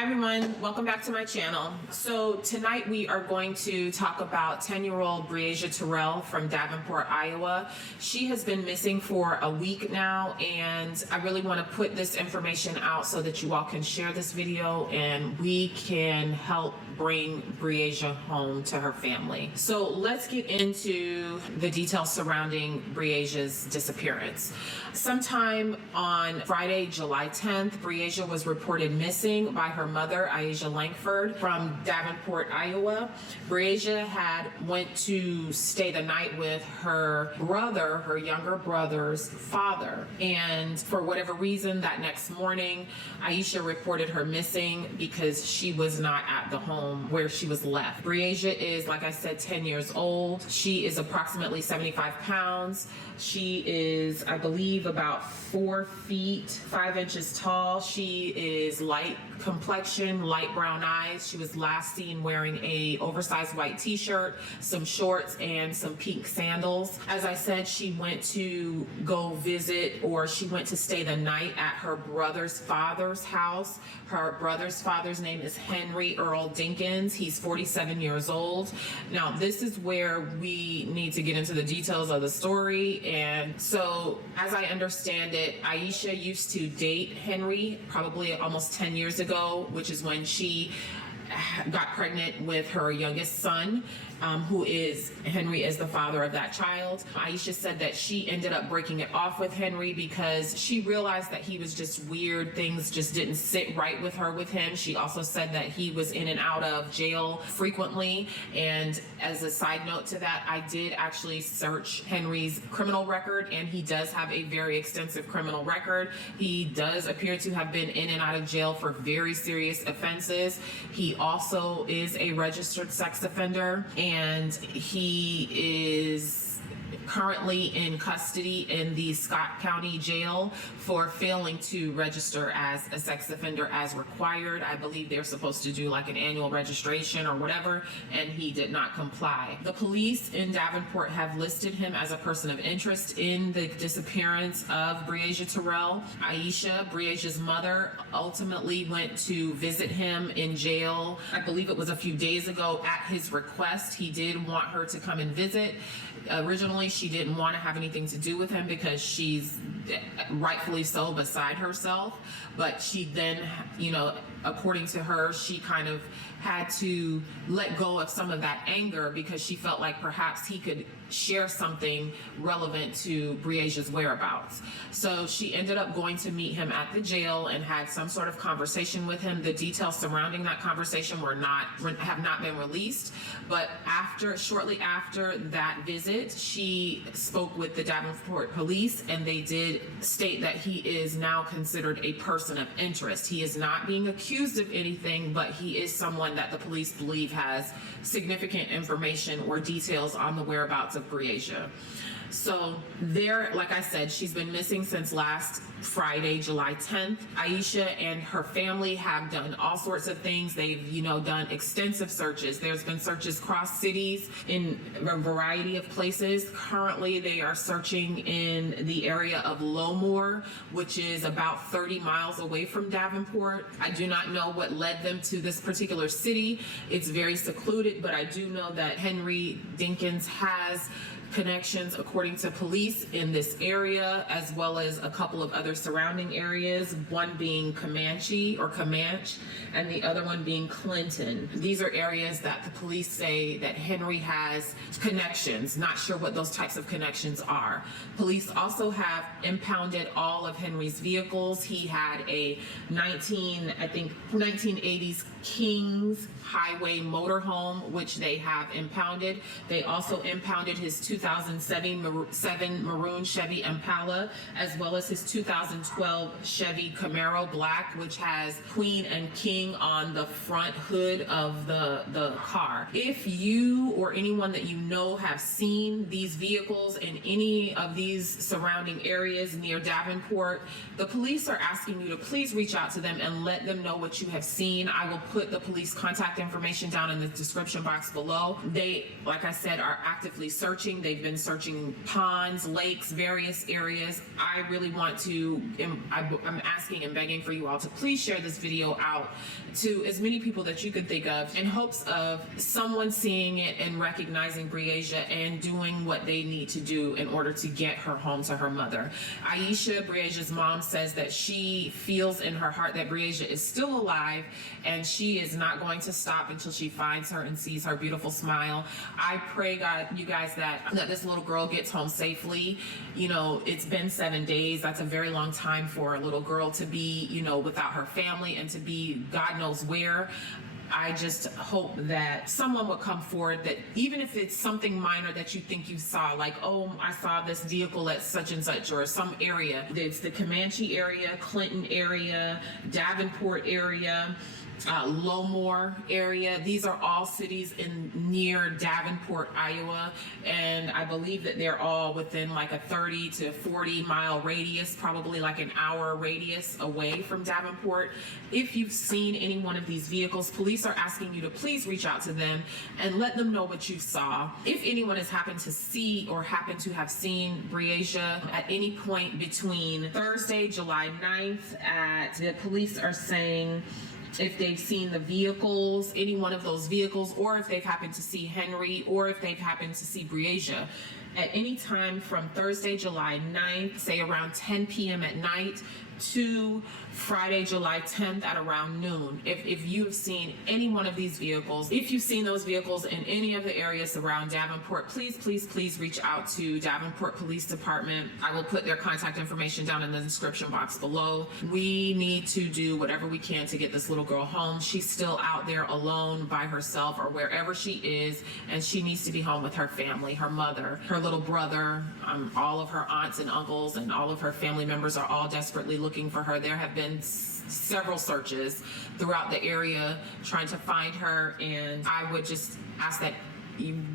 Hi everyone, welcome back to my channel. So tonight we are going to talk about 10-year-old Breasia Terrell from Davenport, Iowa. She has been missing for a week now, and I really want to put this information out so that you all can share this video and we can help bring Breasia home to her family. So let's get into the details surrounding Breasia's disappearance. Sometime on Friday, July 10th, Breasia was reported missing by her mother, Aisha Langford, from Davenport, Iowa. Breasia had went to stay the night with her brother, her younger brother's father. And for whatever reason, that next morning, Aisha reported her missing because she was not at the home where she was left. Breasia is, like I said, 10 years old. She is approximately 75 pounds. She is, I believe, about 4 feet, 5 inches tall. She is light complexion, light brown eyes. She was last seen wearing a oversized white t-shirt, some shorts, and some pink sandals. As I said, she went to go visit, or she went to stay the night at her brother's father's house. Her brother's father's name is Henry Earl Dinkins. He's 47 years old. Now, this is where we need to get into the details of the story. And so, as I understand it, Aisha used to date Henry probably almost 10 years ago, which is when she got pregnant with her youngest son, who is Henry is the father of that child. Aisha said that she ended up breaking it off with Henry because she realized that he was just weird. Things just didn't sit right with her with him. She also said that he was in and out of jail frequently. And as a side note to that, I did actually search Henry's criminal record, and he does have a very extensive criminal record. He does appear to have been in and out of jail for very serious offenses. He also is a registered sex offender, and he is currently in custody in the Scott County Jail for failing to register as a sex offender as required. I believe they're supposed to do like an annual registration or whatever, and he did not comply. The police in Davenport have listed him as a person of interest in the disappearance of Breasia Terrell. Aisha, Breasia's mother, ultimately went to visit him in jail. I believe it was a few days ago at his request. He did want her to come and visit. Originally, she didn't want to have anything to do with him because she's rightfully so beside herself. But she then, according to her, she kind of had to let go of some of that anger because she felt like perhaps he could share something relevant to Breasia's whereabouts. So she ended up going to meet him at the jail and had some sort of conversation with him. The details surrounding that conversation have not been released, but shortly after that visit, she spoke with the Davenport police, and they did state that he is now considered a person of interest. He is not being accused of anything, but he is someone that the police believe has significant information or details on the whereabouts of Breasia. So like I said, she's been missing since last Friday, July 10th. Aisha and her family have done all sorts of things. They've, done extensive searches. There's been searches cross cities in a variety of places. Currently, they are searching in the area of Lowmore, which is about 30 miles away from Davenport. I do not know what led them to this particular city. It's very secluded, but I do know that Henry Dinkins has connections, according to police, in this area, as well as a couple of other surrounding areas, one being Comanche, and the other one being Clinton. These are areas that the police say that Henry has connections. Not sure what those types of connections are. Police also have impounded all of Henry's vehicles. He had a 1980s Kings Highway motorhome, which they have impounded. They also impounded his 2007 maroon Chevy Impala, as well as his 2012 Chevy Camaro Black, which has Queen and King on the front hood of the car. If you or anyone that you know have seen these vehicles in any of these surrounding areas near Davenport, the police are asking you to please reach out to them and let them know what you have seen. I will put the police contact information down in the description box below. They, like I said, are actively searching. They've been searching ponds, lakes, various areas. I really want to, I'm asking and begging for you all to please share this video out to as many people that you can think of in hopes of someone seeing it and recognizing Breasia and doing what they need to do in order to get her home to her mother. Aisha, Breasia's mom, says that she feels in her heart that Breasia is still alive and she is not going to stop until she finds her and sees her beautiful smile. I pray, God, you guys, that this little girl gets home safely. You know, it's been 7 days. That's a very long time for a little girl to be, you know, without her family and to be God knows where. I just hope that someone would come forward, that even if it's something minor that you think you saw, like, oh, I saw this vehicle at such and such, or some area. It's the Comanche area, Clinton area, Davenport area, Lowmore area. These are all cities near Davenport, Iowa, and I believe that they're all within like a 30 to 40 mile radius, probably like an hour radius away from Davenport. If you've seen any one of these vehicles, police are asking you to please reach out to them and let them know what you saw. If anyone has happened to see or happened to have seen Breasia at any point between Thursday, July 9th, the police are saying if they've seen the vehicles, any one of those vehicles, or if they've happened to see Henry, or if they've happened to see Breasia at any time from Thursday, July 9th, say around 10 p.m. at night, to Friday, July 10th at around noon. If you have seen any one of these vehicles, if you've seen those vehicles in any of the areas around Davenport, please, please, please reach out to Davenport Police Department. I will put their contact information down in the description box below. We need to do whatever we can to get this little girl home. She's still out there alone by herself or wherever she is, and she needs to be home with her family, her mother, her little brother, all of her aunts and uncles, and all of her family members are all desperately looking for her. There have been several searches throughout the area trying to find her, and I would just ask that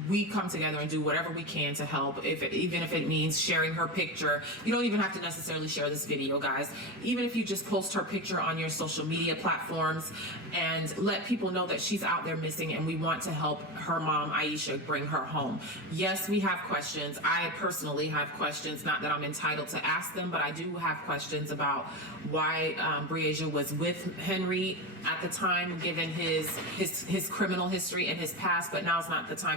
we come together and do whatever we can to help, even if it means sharing her picture. You don't even have to necessarily share this video, guys. Even if you just post her picture on your social media platforms and let people know that she's out there missing, and we want to help her mom, Aisha, bring her home. Yes, we have questions. I personally have questions, not that I'm entitled to ask them, but I do have questions about why Breasia was with Henry at the time, given his criminal history and his past. But now's not the time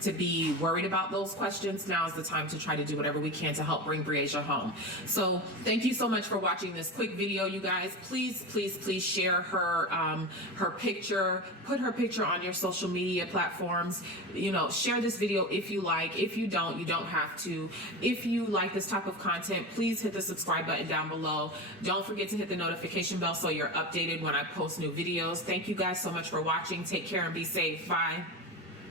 to be worried about those questions. Now is the time to try to do whatever we can to help bring Breasia home. So thank you so much for watching this quick video, you guys. Please, please, please share her her picture. Put her picture on your social media platforms. You know, share this video if you like. If you don't, you don't have to. If you like this type of content, please hit the subscribe button down below. Don't forget to hit the notification bell so you're updated when I post new videos. Thank you guys so much for watching. Take care and be safe. Bye.